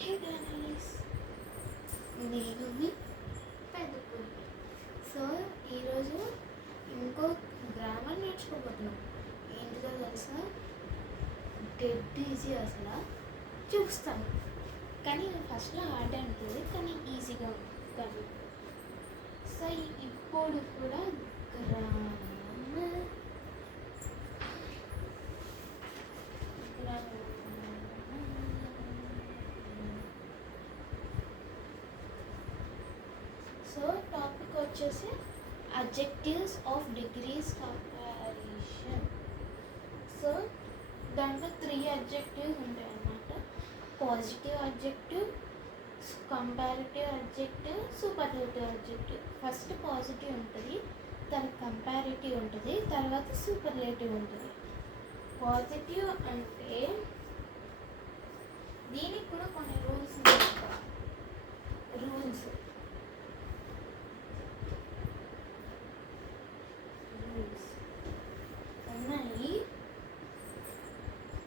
Hey guys, నేను మీ పెద్దపూరి. So ఈరోజు ఇంకో గ్రామర్ నేర్చుకోబోతున్నాం. ఏంటిదో తెలుసా? డెడ్ ఈజీ అసలు చూస్తాను, కానీ ఫస్ట్లో హార్డ్ ఉంటుంది, కానీ ఈజీగా ఉంటుంది కానీ. సో ఇప్పుడు కూడా గ్రామర్ సో టాపిక్ వచ్చేసి adjectives of degrees comparison. So దాంట్లో 3 అడ్జెక్టివ్స్ ఉంటాయి అన్నమాట. Positive adjective, comparative adjective, superlative adjective. First positive ఉంటుంది, దానికి కంపారిటివ్ ఉంటుంది, తర్వాత సూపర్లేటివ్ ఉంటుంది. పాజిటివ్ అంటే దీనికి కూడా కొన్ని రూల్స్ ఉన్నాయి. ఉన్నాయి.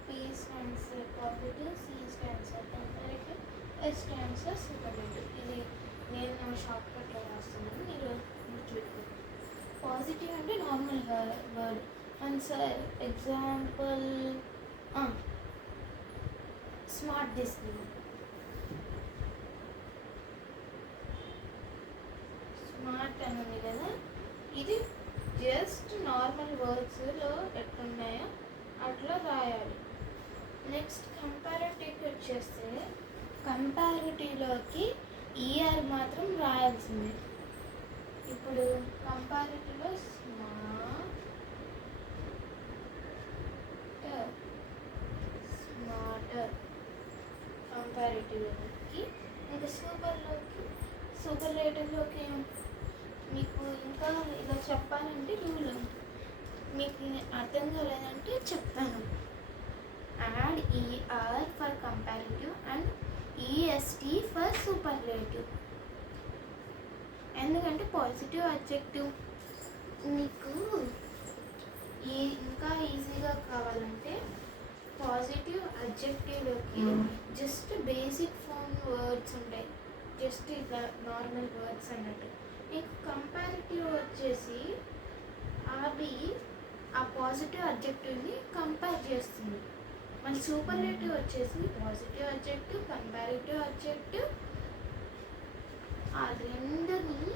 P stands for positive, C stands for comparative, S stands for superlative. ఇది నేను నా షార్ట్ కట్లో రాస్తున్నాను, మీరు గుర్తుపెట్టుకోండి. పాజిటివ్ అంటే normal word. Answer example smart తీసుకున్నాం. స్మార్ట్ అని ఉంది కదా, ఇది జస్ట్ నార్మల్ వర్డ్స్లో ఎట్లున్నాయో అట్లా రాయాలి. నెక్స్ట్ కంపారిటివ్కి వచ్చేస్తే కంపారిటివ్లోకి ఈఆర్ మాత్రం రాయాల్సిందే. ఇప్పుడు కంపారిటివ్లో స్మార్టర్ కంపారిటివ్లోకి. ఇంకా సూపర్లేటివ్లోకి మీకు ఇంకా ఇలా చెప్పాలంటే రూల్ మీకు అర్థం కాలేదంటే చెప్తాను. Add ER for comparative and EST for superlative. ఎందుకంటే పాజిటివ్ అడ్జెక్టివ్ మీకు ఇంకా ఈజీగా కావాలంటే పాజిటివ్ అడ్జెక్టివ్లోకి జస్ట్ బేసిక్ ఫామ్ వర్డ్స్ ఉంటాయి, జస్ట్ ఇట్లా నార్మల్ వర్డ్స్ అన్నట్టు. మీకు కంపారిటివ్ వచ్చేసి అవి ఆ పాజిటివ్ అడ్జెక్టివ్ని కంపేర్ చేస్తుంది. మళ్ళీ సూపర్లేటివ్ వచ్చేసి పాజిటివ్ అడ్జెక్టివ్, కంపారిటివ్ అడ్జెక్టివ్ ఆ రెండుని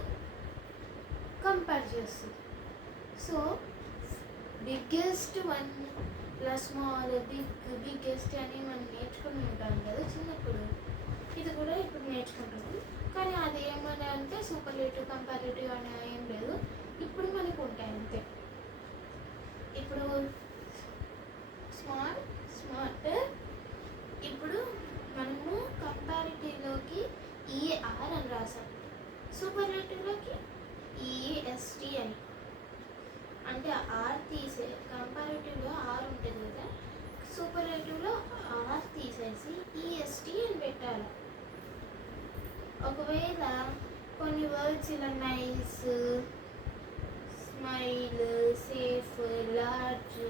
కంపేర్ చేస్తుంది. So biggest one plus small, biggest అని మనం నేర్చుకుని ఉంటాం కదా చిన్నప్పుడు. ఇది కూడా ఇప్పుడు నేర్చుకుంటున్నాం, కానీ అది ఏమని అంటే సూపర్లేటివ్, కంపారిటివ్ అని ఏం లేదు, ఇప్పుడు మనకు ఉంటాయి అంతే. ఇప్పుడు స్మార్ట్ ఇప్పుడు మనము కంపారిటివ్లోకి ఈఆర్ అని రాసాం, సూపర్లేటివ్లోకి ఈఎస్టీ అని. అంటే ఆర్ తీసే కంపారిటివ్లో ఆర్ ఉంటుంది కదా, సూపర్లేటివ్లో ఆర్ తీసేసి ఈఎస్టీ అని పెట్టాలి. ఒకవేళ కొన్ని వర్డ్స్ ఇలా నైస్, స్మైల్, సేఫ్, లార్జ్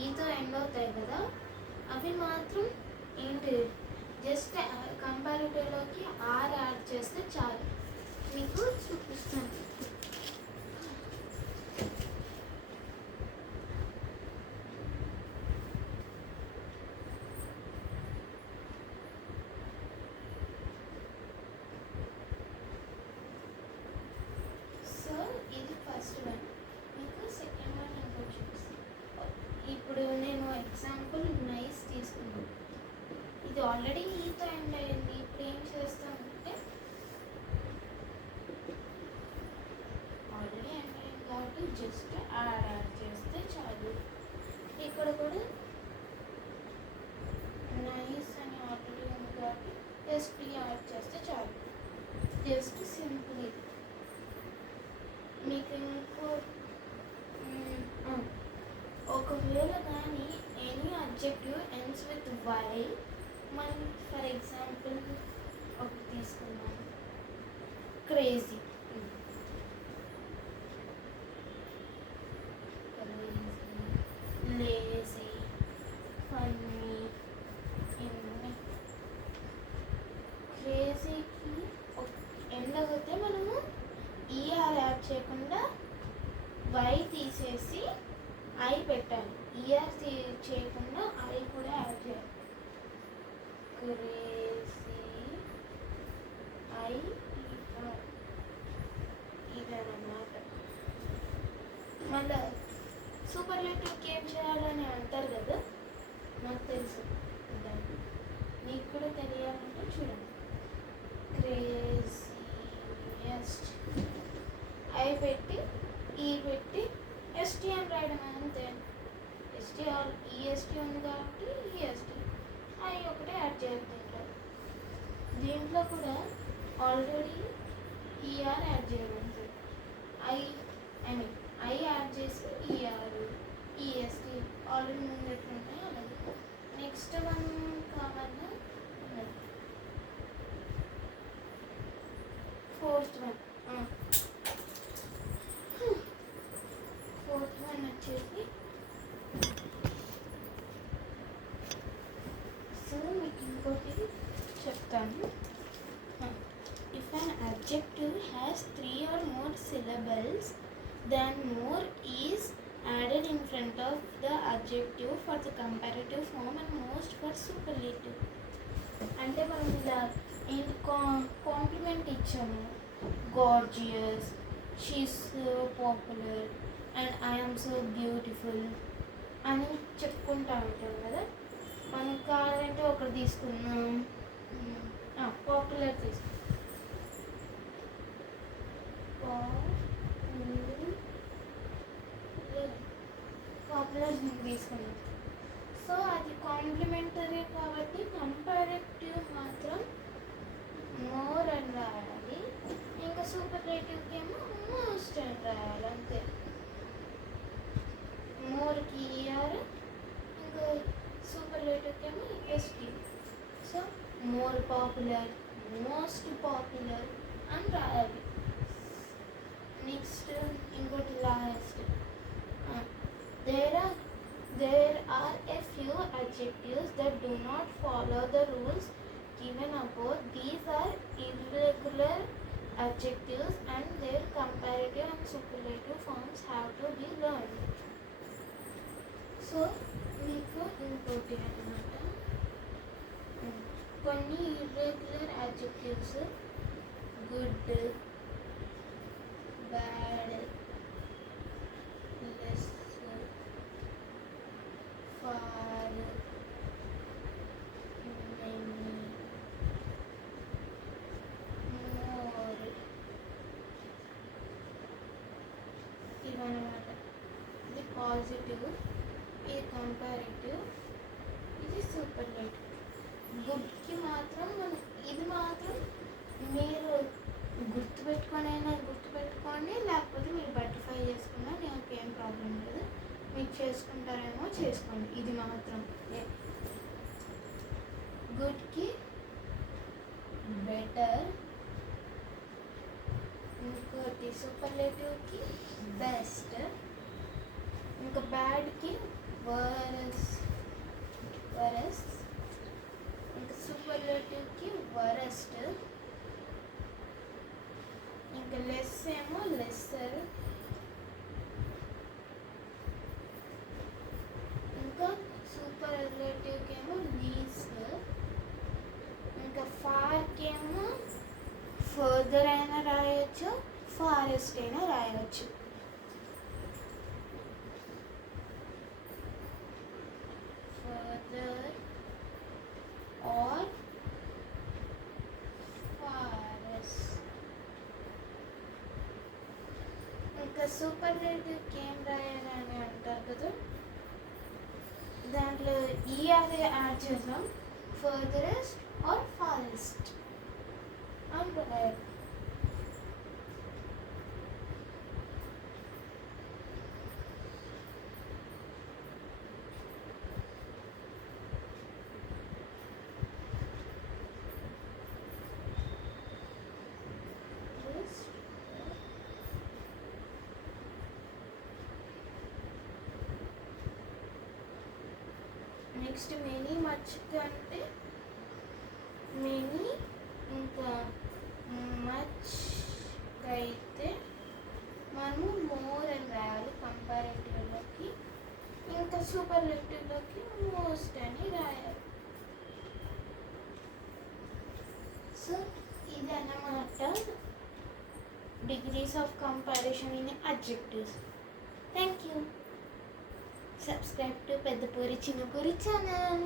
ఈతో ఎండ్ అవుతాయి కదా, అవి మాత్రం ఏంటి జస్ట్ కంపారిటివ్లోకి ఆర్ యాడ్ చేస్తే చాలు. మీకు చూపిస్తాను. ఇది ఫస్ట్ వన్, మీకు సెకండ్ వన్ ఇంకో చూపిస్తాను. ఇప్పుడు నేను ఎగ్జాంపుల్ నైస్ తీసుకున్నాను, ఇది ఆల్రెడీ ఈతో ఎండ్ అయ్యింది. ఇప్పుడు ఏం చేస్తామంటే ఆల్రెడీ ఎండ్ అయింది కాబట్టి జస్ట్ యాడ్ చేస్తే చాలు. ఇక్కడ కూడా నైస్ అని ఆల్రెడీ ఉంది కాబట్టి ఎస్పీ యాడ్ చేస్తే చాలు. Just simple. మీకు ఇంకో ఒకవేళ కానీ any adjective ends with Y, మనం ఫర్ ఎగ్జాంపుల్ ఒకటి తీసుకున్నాం, క్రేజీ. లేజీ, ఫన్నీ, కాబట్టి ఈఎస్టీ ఐ ఒకటే యాడ్ చేయాలి దీంట్లో కూడా ఆల్రెడీ ఈఆర్ యాడ్ చేయబడింది. ఐ యాడ్ చేసి ఈఆర్ ఈఎస్టీ ఆల్రెడీ ముందు ఎట్లుంటాయో అలాగే. నెక్స్ట్ వన్ కావాలా ఫోర్త్ వన్ వచ్చేసి సో మీకు ఇంకోటి చెప్తాను. If an adjective has 3 or more syllables, then more is added in front of the adjective for the comparative form and most for superlative. అంటే మనం ఇలా ఏంటి కాంప్లిమెంట్ ఇచ్చాము, gorgeous, she's so popular and I'm so beautiful అని చెప్పుకుంటా ఉంటాం కదా. మనం కావాలంటే ఒకటి తీసుకున్నాం, పాపులర్ తీసుకున్నాం, పాపులర్ తీసుకున్నాం. సో అది కాంప్లిమెంటరీ కాబట్టి కంపారేటివ్ మాత్రం మోర్ అని రాయాలి, ఇంకా సూపర్లేటివ్కి ఏమో మోస్ట్ అని రాయాలి అంతే. మోర్కి ఈఆర్, ఇంకా సూపర్లేటివ్కి ఏమో ST. So more popular, most popular అని రాయాలి. నెక్స్ట్ ఇంకోటి last, there are a few adjectives that do not follow the rules given above. These are irregular adjectives and their comparative and superlative forms have to be learned. So మీకు ఇంకోటి అన్నమాట, కొన్ని irregular adjectives good, bad, less, far, many, more ఇవన్నమాట. ఇది positive, ఇది comparative, ఇది superlative. గుడ్కి మాత్రం ఇది మాత్రం మీరు గుర్తుపెట్టుకోండి, లేకపోతే మీరు బటర్ఫ్లై చేసుకున్నా నాకు ఏం ప్రాబ్లం లేదు. మీకు చేసుకుంటారేమో చేసుకోండి. ఇది మాత్రం గుడ్కి బెటర్, ఇంకోటి సూపర్లేటివ్కి బెస్ట్, ఇంకా బ్యాడ్కి వరస్, ఇంకా సూపర్లేటివ్కి వరస్ట్, ఇంకా లెస్ ఏమో లెస్సర్, ఇంకా సూపర్లేటివ్కి ఏమో లీస్ట్, ఇంకా ఫార్కి ఏమో ఫర్దర్ అయినా రాయొచ్చు, ఫారెస్ట్ అయినా రాయవచ్చు. Further or forest. ఇంకా సూపర్లేటివ్కి ఏం రాయాలని అంటారు కదా, దాంట్లో ఈఆర్ యాడ్ చేద్దాం, ఫర్దరెస్ట్ ఆర్ ఫారెస్ట్ అని రాయాలి. నెక్స్ట్ మెనీ మచ్కంటే మెనీ, ఇంకా మచ్ అయితే మనము మోర్ అని రాయాలి కంపారేటివ్లోకి, ఇంకా సూపర్లేటివ్లోకి మోస్ట్ అని రాయాలి. సో ఇది అన్నమాట degrees of comparison in adjectives. Thank you. Subscribe to Peddapuri Chinnapuri channel.